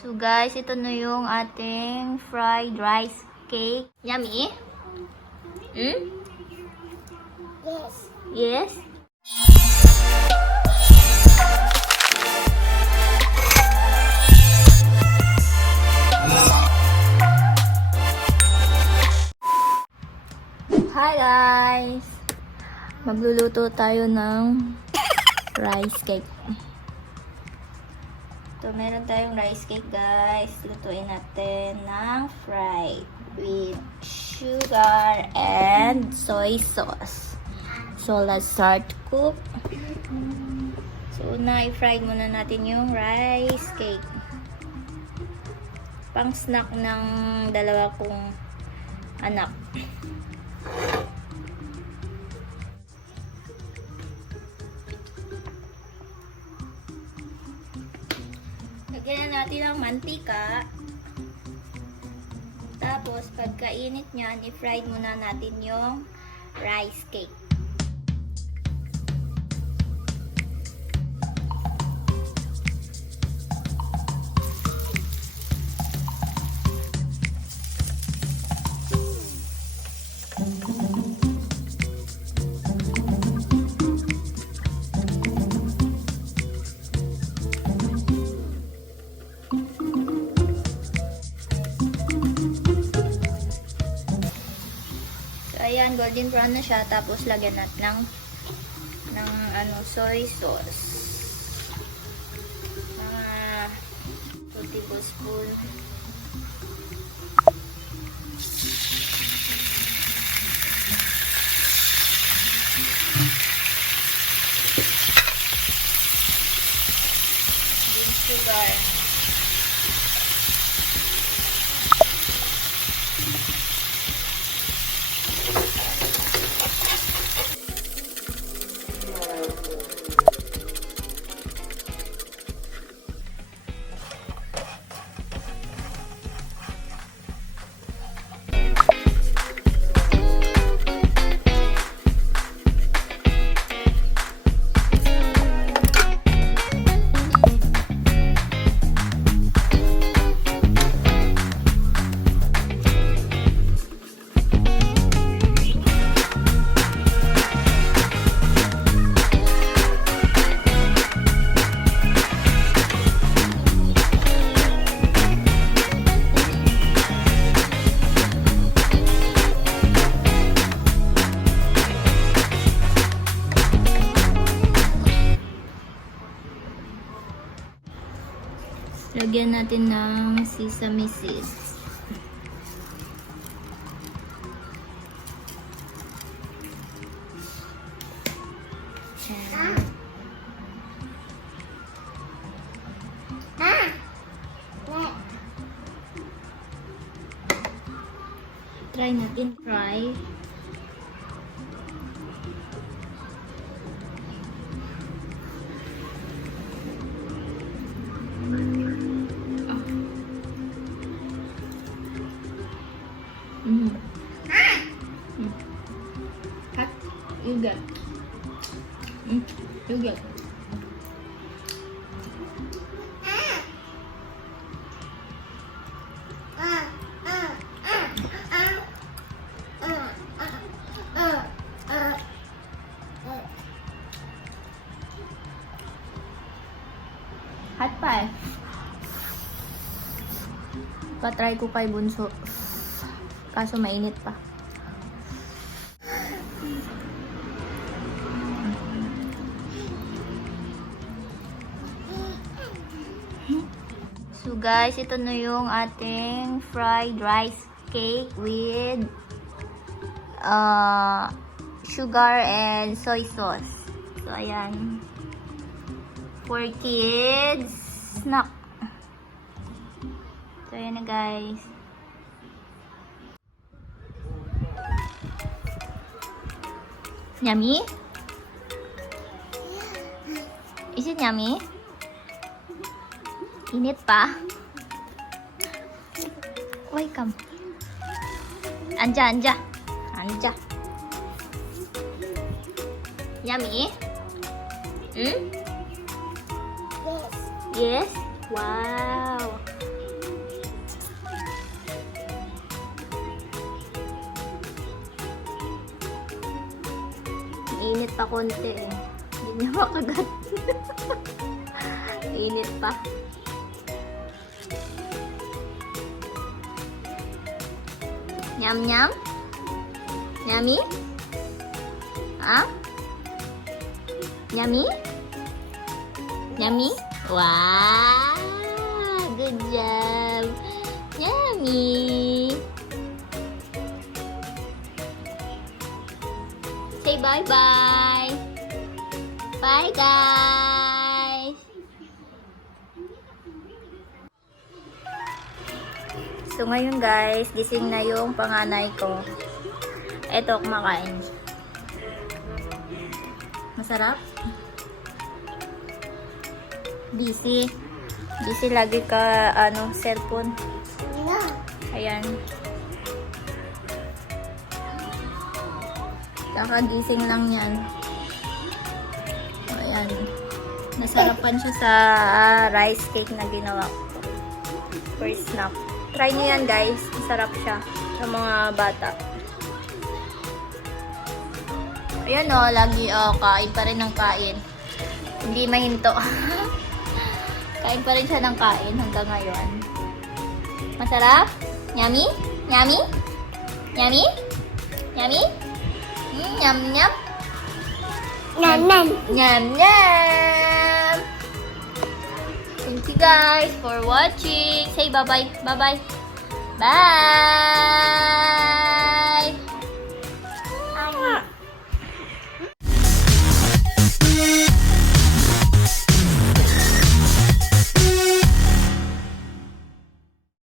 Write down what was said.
So guys, ito na yung ating fried rice cake. Yummy? Yes. Yes? Hi guys! Magluluto tayo ng rice cake. So, meron tayong rice cake guys. Lutuin natin ng fried with sugar and soy sauce. So, let's start to cook. So, una, i-fry muna natin yung rice cake. Pang snack ng dalawa kong anak. Lagyan na natin ng mantika. Tapos, pagkainit nyan, i-fry muna natin yung rice cake. Ayan, golden brown na siya. Tapos, lagyan natin ng soy sauce. Mga 2 tablespoon. Sugar. Lagyan natin ng sesame seeds. Try natin fry. Hot? You get. You get. Hot pa eh. Pa-try ko kay bunso. Kaso mainit pa. So guys, ito na yung ating fried rice cake with sugar and soy sauce. So ayan. For kids snack. So ayan na guys. Yummy? Is it yummy? Init pa? Welcome. Anja. Yummy? Yes. Yes? Wow. Mainit pa konti eh. Hindi niya makagat. Init pa. Nyam nyam? Yummy? Ah? Yummy? Yummy? Wow! Good job! Yummy! Say bye-bye! Bye, guys! So, ngayon guys, gising na yung panganay ko. Eto, kumakain. Masarap? Busy. Busy lagi ka, cellphone. Ayan. Kakagising lang yan. Ayan. Nasarapan siya sa rice cake na ginawa ko. First snap. Try niyo yan guys. Masarap siya sa mga bata. Ayan o, lagi kain pa rin ng kain. Hindi mahinto. Kain pa rin siya ng kain hanggang ngayon. Masarap? Yummy? Yummy? Yummy? Yummy? Nyam nyam? Nanaman. Nyam nyam! Thank you guys for watching. Say bye-bye. Bye-bye. Bye!